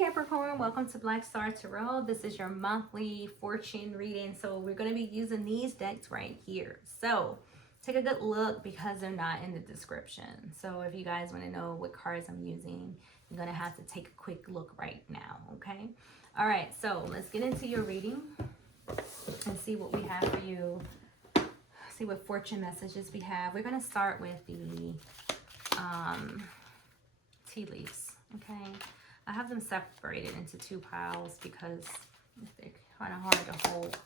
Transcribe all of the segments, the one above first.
Capricorn, welcome to Black Star Tarot. This is your monthly fortune reading. So we're going to be using these decks right here. So take a good look because they're not in the description. So if you guys want to know what cards I'm using, you're going to have to take a quick look right now, okay? All right, so let's get into your reading and see what we have for you. See what fortune messages we have. We're going to start with the tea leaves, okay? I have them separated into two piles because they're kind of hard to hold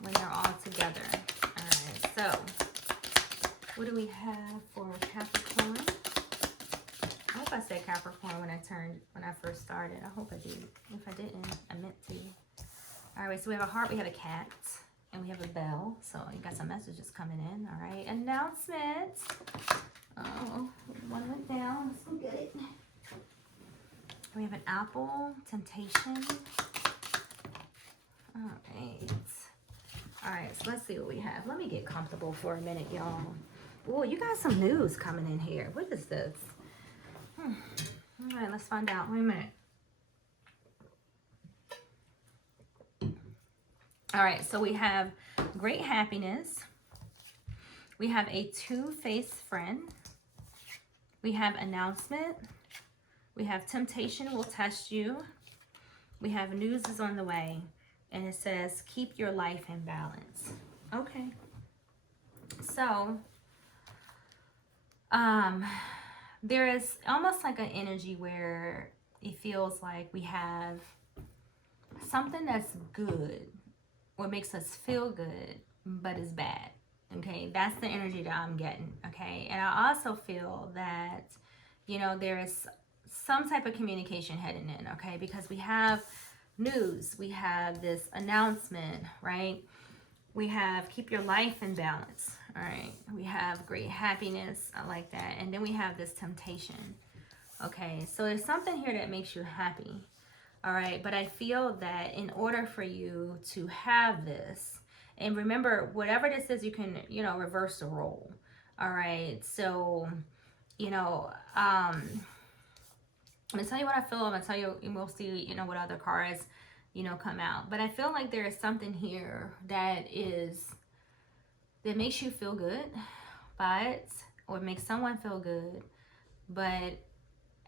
when they're all together. All right, so what do we have for Capricorn? I hope I said Capricorn when I first started. I hope I did. If I didn't, I meant to. All right, so we have a heart, we have a cat, and we have a bell. So you got some messages coming in. All right, announcements. Oh, one went down. Let's go get it. We have an apple, temptation. All right. All right, so let's see what we have. Let me get comfortable for a minute, y'all. Oh, you got some news coming in here. What is this? All right, let's find out. Wait a minute. All right, so we have great happiness. We have a two-faced friend. We have announcement. We have temptation will test you. We have news is on the way. And it says, keep your life in balance. Okay. So, there is almost like an energy where it feels like we have something that's good, what makes us feel good, but is bad. Okay, that's the energy that I'm getting. Okay, and I also feel that, you know, there is some type of communication heading in. Okay, because we have news, we have this announcement, right? We have keep your life in balance. All right, we have great happiness. I like that. And then we have this temptation. Okay, so there's something here that makes you happy. All right, but I feel that in order for you to have this, and remember, whatever this is, you can, you know, reverse the role. All right, so, you know, I'm going to tell you what I feel. I'm going to tell you, and we'll see, you know, what other cards, you know, come out. But I feel like there is something here that makes you feel good, or makes someone feel good, but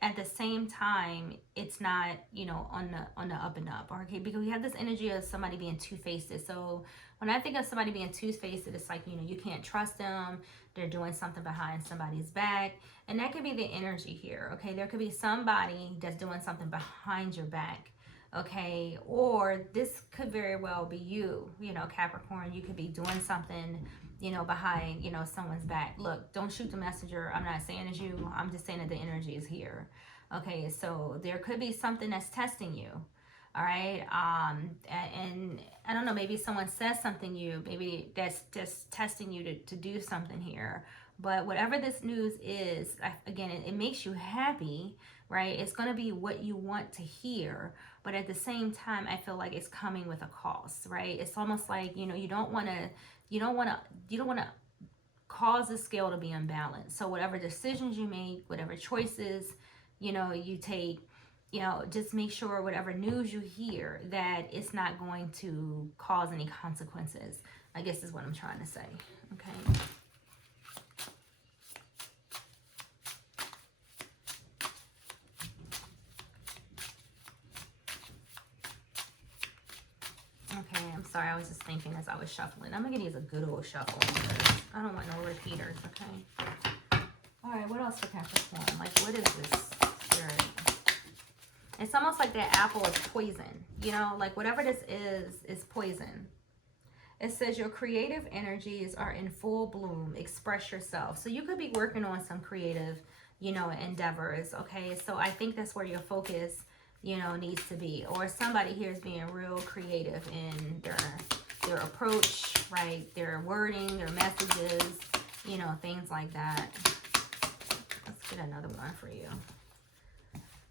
at the same time, it's not, you know, on the up and up, okay? Because we have this energy of somebody being two-faced. So when I think of somebody being two-faced, it's like, you know, you can't trust them. They're doing something behind somebody's back. And that could be the energy here, okay? There could be somebody that's doing something behind your back, okay? Or this could very well be you, you know, Capricorn. You could be doing something, you know, behind, you know, someone's back. Look, don't shoot the messenger. I'm not saying it's you. I'm just saying that the energy is here. Okay, so there could be something that's testing you. All right, and I don't know, maybe someone says something to you, maybe that's just testing you to do something here. But whatever this news is, again, it makes you happy, right? It's going to be what you want to hear, but at the same time, I feel like it's coming with a cost, right? It's almost like, you know, you don't want to cause the scale to be unbalanced. So whatever decisions you make, whatever choices, you know, you take, you know, just make sure whatever news you hear that it's not going to cause any consequences, I guess is what I'm trying to say, okay? Okay, I'm sorry, I was just thinking as I was shuffling. I'm gonna give these a good old shuffle because I don't want no repeaters, okay? All right, what else for Capricorn? Like, what is this spirit? It's almost like that apple is poison, you know, like whatever this is poison. It says your creative energies are in full bloom. Express yourself. So you could be working on some creative, you know, endeavors, okay? So I think that's where your focus, you know, needs to be. Or somebody here is being real creative in their approach, right? Their wording, their messages, you know, things like that. Let's get another one for you.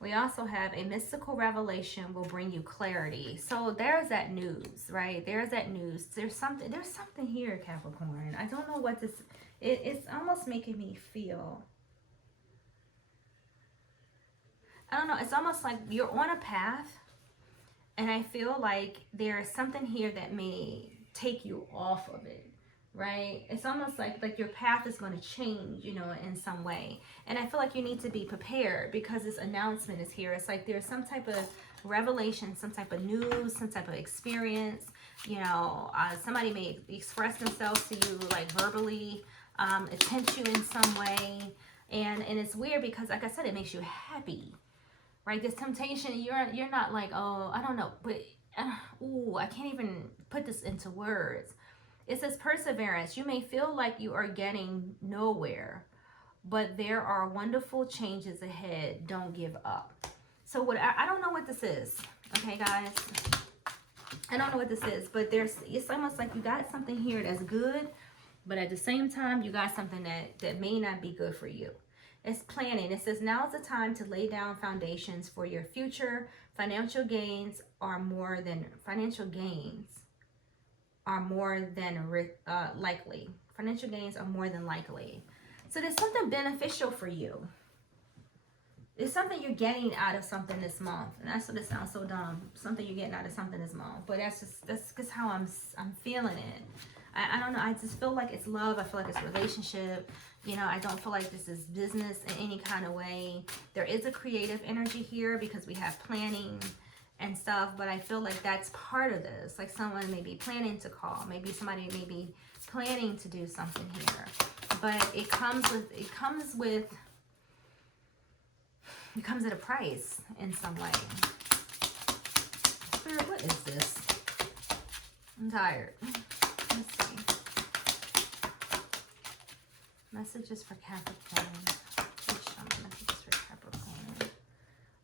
We also have a mystical revelation will bring you clarity. So there's that news, right? There's that news. There's something here, Capricorn. I don't know what this, it's almost making me feel I don't know, it's almost like you're on a path, and I feel like there's something here that may take you off of it, right? It's almost like your path is going to change, you know, in some way. And I feel like you need to be prepared because this announcement is here. It's like there's some type of revelation, some type of news, some type of experience. You know, somebody may express themselves to you like verbally, tempt you in some way. And it's weird because, like I said, it makes you happy, right? This temptation, you're not like, oh, I don't know, but I can't even put this into words. It says perseverance. You may feel like you are getting nowhere, but there are wonderful changes ahead. Don't give up. So what I don't know what this is, okay, guys. I don't know what this is, but it's almost like you got something here that's good, but at the same time, you got something that may not be good for you. It's planning. It says now is the time to lay down foundations for your future. Financial gains are more than likely. Financial gains are more than likely. So there's something beneficial for you. There's something you're getting out of something this month, and that's what it sounds so dumb. Something you're getting out of something this month, but that's just how I'm feeling it. I don't know. I just feel like it's love. I feel like it's relationship. You know, I don't feel like this is business in any kind of way. There is a creative energy here because we have planning and stuff, but I feel like that's part of this. Like someone may be planning to call. Maybe somebody may be planning to do something here. But it comes at a price in some way. Spirit, what is this? I'm tired. Let's see. Messages for Capricorn. Messages for Capricorn.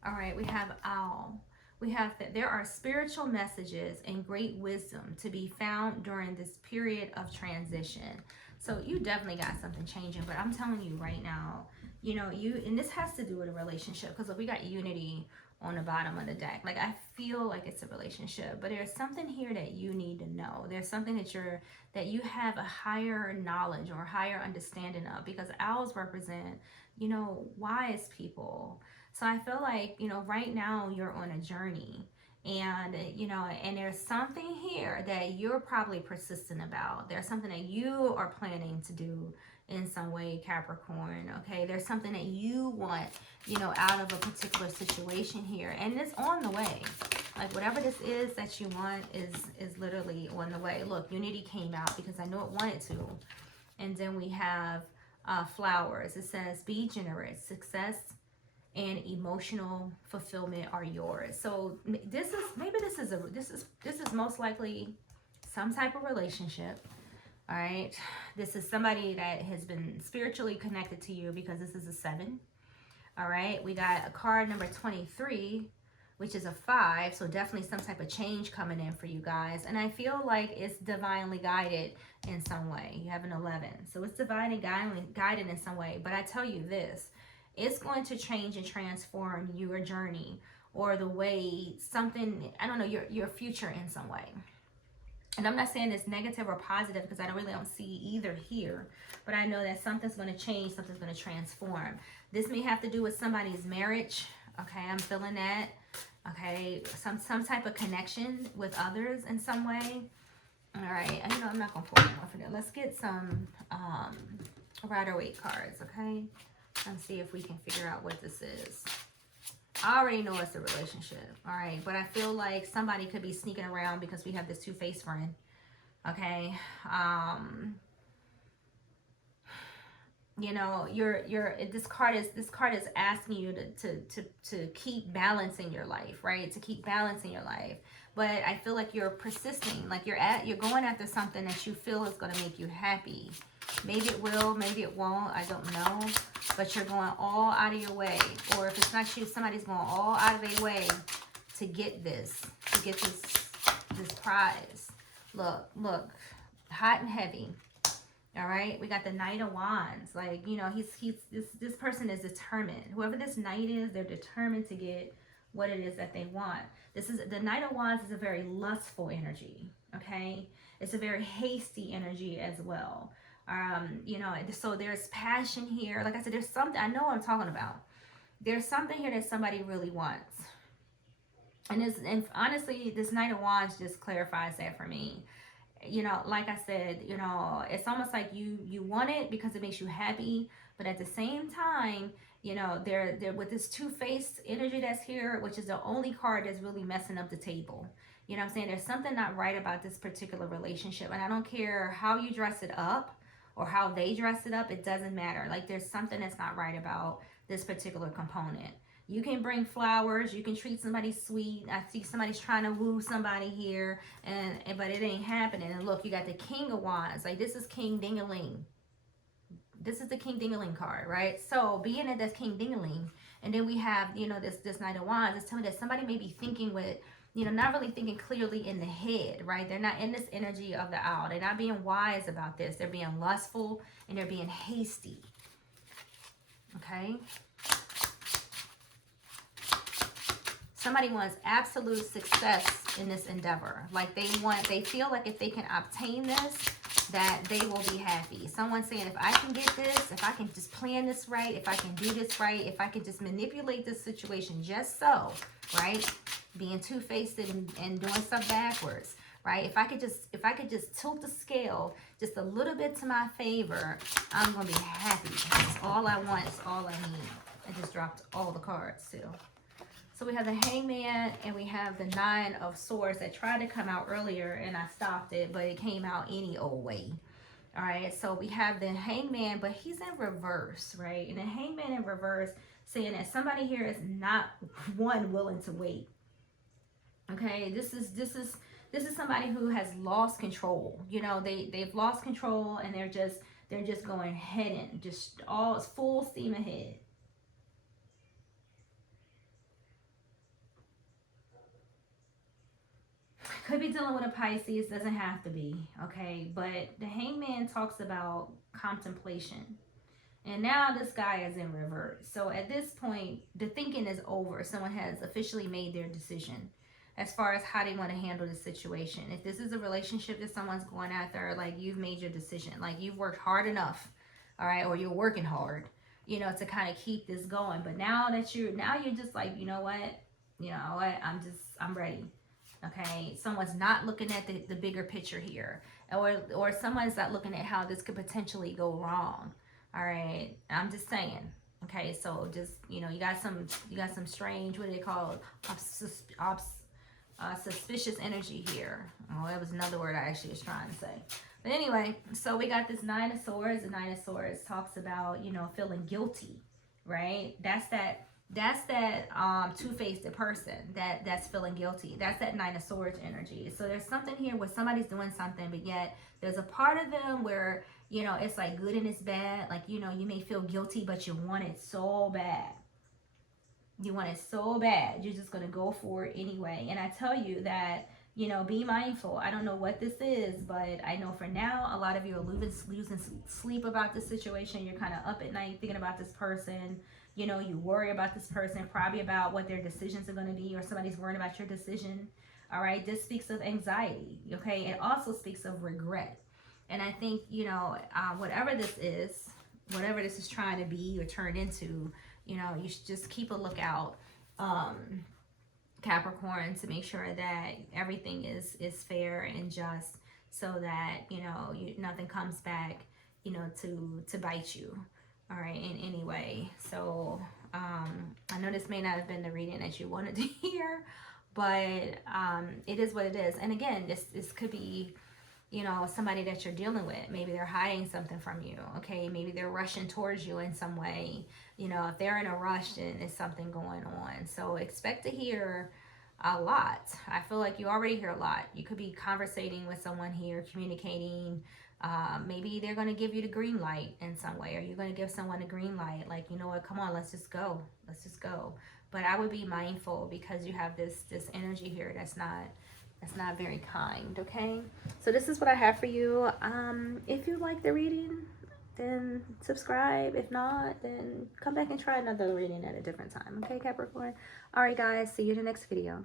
All right, we have Owl. We have that there are spiritual messages and great wisdom to be found during this period of transition. So you definitely got something changing, but I'm telling you right now, you know, and this has to do with a relationship, because we got unity on the bottom of the deck. Like, I feel like it's a relationship, but there's something here that you need to know. There's something that you have a higher knowledge or higher understanding of, because owls represent, you know, wise people. So I feel like, you know, right now you're on a journey, and, you know, and there's something here that you're probably persistent about. There's something that you are planning to do in some way, Capricorn, okay? There's something that you want, you know, out of a particular situation here, and it's on the way. Like, whatever this is that you want is literally on the way. Look, unity came out because I know it wanted to. And then we have flowers. It says, be generous. Success and emotional fulfillment are yours. So this is most likely some type of relationship. All right, this is somebody that has been spiritually connected to you, because this is a 7. All right, we got a card number 23, which is a 5. So definitely some type of change coming in for you guys. And I feel like it's divinely guided in some way. You have an 11. So it's divinely guided in some way. But I tell you this, it's going to change and transform your journey, or the way something, I don't know, your future in some way. And I'm not saying it's negative or positive, because I don't see either here. But I know that something's going to change, something's going to transform. This may have to do with somebody's marriage. Okay, I'm feeling that. Okay, some type of connection with others in some way. All right, you know, I'm not going to pull more for that. Let's get some Rider-Waite cards, okay? And see if we can figure out what this is. I already know it's a relationship, all right? But I feel like somebody could be sneaking around because we have this two-faced friend, okay? You know, this card is asking you to keep balancing your life, right? To keep balancing your life. But I feel like you're persisting, like you're going after something that you feel is going to make you happy. Maybe it will, maybe it won't, I don't know. But you're going all out of your way. Or if it's not you, somebody's going all out of their way to get this prize. Look, hot and heavy. All right, we got the Knight of Wands. Like, you know, this person is determined. Whoever this knight is, they're determined to get what it is that they want. The Knight of Wands is a very lustful energy, okay? It's a very hasty energy as well. You know, so there's passion here. Like I said, there's something, I know what I'm talking about. there's something here that somebody really wants. And honestly, this Knight of Wands just clarifies that for me. You know, like I said, you know, it's almost like you want it because it makes you happy, but at the same time, you know, they're with this two-faced energy that's here, which is the only card that's really messing up the table. You know what I'm saying? There's something not right about this particular relationship, and I don't care how you dress it up or how they dress it up, it doesn't matter. Like, there's something that's not right about this particular component. You can bring flowers, you can treat somebody sweet. I see somebody's trying to woo somebody here, but it ain't happening. And look, you got the King of Wands. Like, this is King Ding-a-ling. This is the King Ding-a-ling card, right? So being that that's King Ding-a-ling, and then we have, you know, this Knight of Wands, it's telling me that somebody may be thinking with, you know, not really thinking clearly in the head, right? They're not in this energy of the owl. They're not being wise about this. They're being lustful and they're being hasty. Okay? Somebody wants absolute success in this endeavor. Like, they feel like if they can obtain this, that they will be happy. Someone's saying, if I can get this, if I can just plan this right, if I can do this right, if I can just manipulate this situation just so, right? Being two-faced and doing stuff backwards, right? If I could just tilt the scale just a little bit to my favor, I'm gonna be happy. That's all I want. It's all I need. I just dropped all the cards too. So we have the Hangman and we have the Nine of Swords that tried to come out earlier and I stopped it, but it came out any old way. All right, so we have the Hangman, but he's in reverse, right? And the Hangman in reverse saying that somebody here is not willing to wait. Okay, this is somebody who has lost control. You know, they've lost control and they're just going heading, just all full steam ahead. Could be dealing with a Pisces, doesn't have to be, okay? But the Hangman talks about contemplation. And now this guy is in reverse. So at this point, the thinking is over. Someone has officially made their decision as far as how they want to handle the situation. If this is a relationship that someone's going after, like, you've made your decision. Like, you've worked hard enough, all right? Or you're working hard, you know, to kind of keep this going. But now you're just like, you know what? I'm ready. Okay, someone's not looking at the bigger picture here, or someone's not looking at how this could potentially go wrong. All right, I'm just saying. Okay, so just, you know, you got some strange, what do they call it? Suspicious energy here. Oh, that was another word I actually was trying to say. But anyway, so we got this Nine of Swords. The Nine of Swords talks about, you know, feeling guilty, right? That's that two-faced person that's feeling guilty. That's that Nine of Swords energy. So there's something here where somebody's doing something, but yet there's a part of them where, you know, it's like good and it's bad. Like, you know, you may feel guilty, but you want it so bad. You want it so bad. You're just going to go for it anyway. And I tell you that, you know, be mindful. I don't know what this is, but I know for now, a lot of you are losing sleep about this situation. You're kind of up at night thinking about this person. You know, you worry about this person, probably about what their decisions are going to be, or somebody's worrying about your decision. All right. This speaks of anxiety. Okay. It also speaks of regret. And I think, you know, whatever this is trying to be or turn into, you know, you should just keep a lookout, Capricorn, to make sure that everything is fair and just, so that, you know, nothing comes back, you know, to bite you. All right, in any way. So I know this may not have been the reading that you wanted to hear, but it is what it is. And again, this could be, you know, somebody that you're dealing with. Maybe they're hiding something from you. Okay, maybe they're rushing towards you in some way. You know, if they're in a rush, then there's something going on. So expect to hear a lot. I feel like you already hear a lot. You could be conversating with someone here, communicating. Maybe they're going to give you the green light in some way. Or you're going to give someone a green light. Like, you know what, come on, let's just go. Let's just go. But I would be mindful because you have this energy here that's not very kind, okay? So this is what I have for you. If you like the reading, then subscribe. If not, then come back and try another reading at a different time, okay, Capricorn? All right, guys, see you in the next video.